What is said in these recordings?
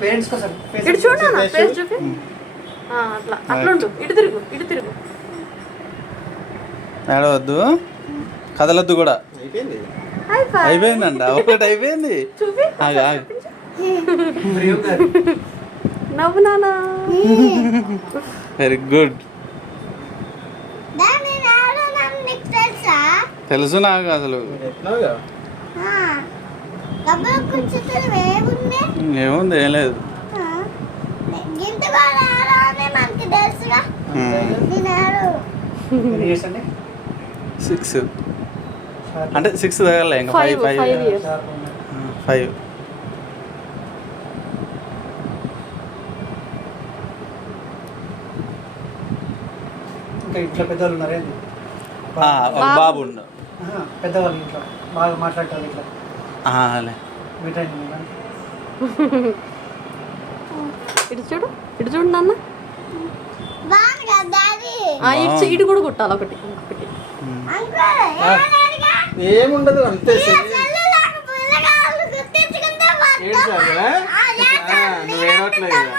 Parents కోసం ఇటు చూడు నా ఫేస్ చూపి. అట్లా అట్లా ఉండు. ఇటు తిరుగు. ఏడవద్దు, కదలొద్దు కూడా. అయిపోయిందంట, ఒకటి అయిపోయింది. చూపి ఆగు ఆగు. నవ్వు నానా. Very good. తెలుసు నాకు అసలు. ఏముంది, ఏం లేదు. సిక్స్ అంటే 6 తగలే ఇంకా. 5 ఇంకా ఇంట్లో పెద్దవాళ్ళు ఉన్నారే, ఒక బాబు ఉండు. పెద్దవాళ్ళు ఇంట్లో బాగా మాట్లాడతారు ఇట్లా. ఇటు చూడు నాన్న. ఇటు కూడా కుట్టాలి ఒకటి. ఏముండదు, అంతే. నువ్వు ఏడవట్లేదు కదా,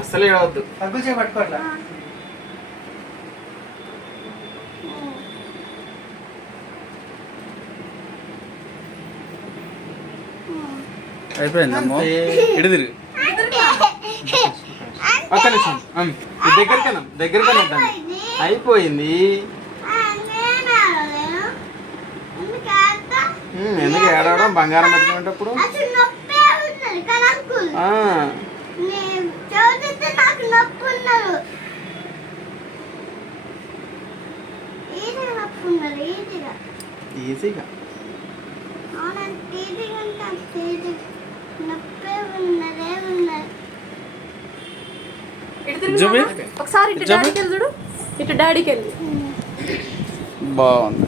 అస్సలు ఏడవద్దు. తగ్గులు చేపట్టుకోవట్లా. అయిపోయిందమ్మో, ఇటు తిరిగి. ఒక్క నిమిషం, దగ్గరకన్నా ఉంటాను. అయిపోయింది. ఎందుకు ఏడవడం? బంగారం పెట్టుకునేటప్పుడు ఈజీగా. ఒకసారి ఇటు డాడీకి వెళ్ళి చూడు. ఇటు డాడీకి వెళ్ళి. బాగుంది.